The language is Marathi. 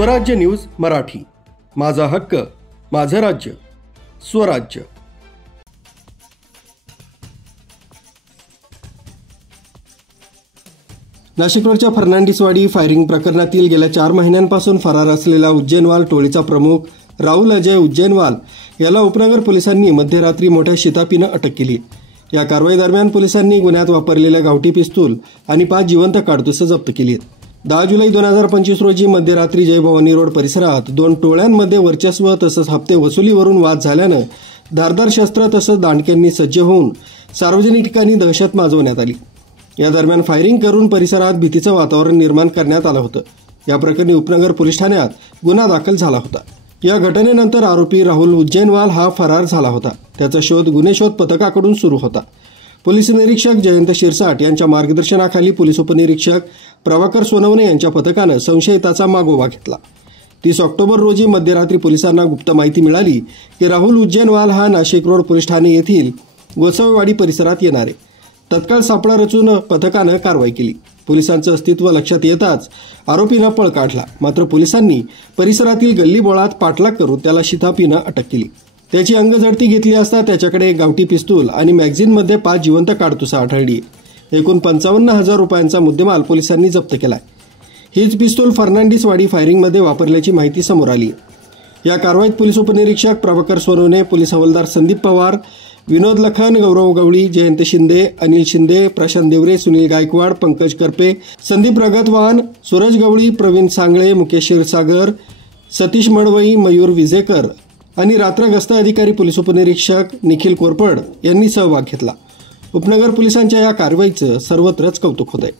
स्वराज्य न्यूज मराठी, माझा हक्क माझं राज्य स्वराज्य। नाशिकरोडच्या फर्नांडिसवाडी फायरिंग प्रकरणातील गेल्या 4 महिन्यांपासून फरार असलेला उज्जैनवाल टोळीचा प्रमुख राहुल अजय उज्जैनवाल याला उपनगर पोलिसांनी मध्यरात्री मोठ्या शिताफीनं अटक केली। या कारवाई दरम्यान पोलिसांनी गुन्ह्यात वापरलेल्या गावठी पिस्तूल आणि 5 जिवंत काडतुसं जप्त केली। 10 जुलै 2025 रोजी मध्यरात्री जय भवानी रोड परिसरात 2 टोळ्यांमध्ये वर्चस्व तसंच हप्ते वसुलीवरून वाद झाल्यानं धारदार शस्त्र तसंच दांडक्यांनी सज्ज होऊन सार्वजनिक ठिकाणी दहशत माजवण्यात आली। या दरम्यान फायरिंग करून परिसरात भीतीचं वातावरण निर्माण करण्यात आलं होतं। या प्रकरणी उपनगर पोलीस ठाण्यात गुन्हा दाखल झाला होता। या घटनेनंतर आरोपी राहुल उज्जैनवाल हा फरार झाला होता। त्याचा शोध गुन्हे शोध पथकाकडून सुरू होता। पोलीस निरीक्षक जयंत शिरसाट यांच्या मार्गदर्शनाखाली पोलीस उपनिरीक्षक प्रभाकर सोनवणे यांच्या पथकानं संशयिताचा मागोवा घेतला। 30 ऑक्टोबर रोजी मध्यरात्री पोलिसांना गुप्त माहिती मिळाली की राहुल उज्जैनवाल हा नाशिक रोड पोलीस ठाणे येथील गोसावीवाडी परिसरात येणार आहे। तत्काळ सापळा रचून पथकानं कारवाई केली। पोलिसांचं अस्तित्व लक्षात येताच आरोपीनं पळ काढला, मात्र पोलिसांनी परिसरातील गल्लीबोळात पाठलाग करून त्याला शिताफीनं अटक केली। त्याची अंगझडती घेतली असता त्याच्याकडे एक गावठी पिस्तूल आणि मॅगझिनमध्ये 5 जिवंत काडतुसं आढळली। एकूण 55,000 रुपयांचा मुद्देमाल पोलिसांनी जप्त केलाय। हीच पिस्तूल फर्नांडिसवाडी फायरिंगमध्ये वापरल्याची माहिती समोर आली। या कारवाईत पोलीस उपनिरीक्षक प्रभाकर सोनवणे, पोलीस हवालदार संदीप पवार, विनोद लखन, गौरव गवळी, जयंत शिंदे, अनिल शिंदे, प्रशांत देवरे, सुनील गायकवाड, पंकज करपे, संदीप रगतवान, सूरज गवळी, प्रवीण सांगळे, मुकेश क्षीरसागर, सतीश मडवई, मयूर विजेकर आणि रात्र गस्त अधिकारी पोलीस उपनिरीक्षक निखिल कोरपड यांनी सहभाग घेतला। उपनगर पोलिसांच्या या कारवाईचं सर्वत्रच कौतुक होत आहे।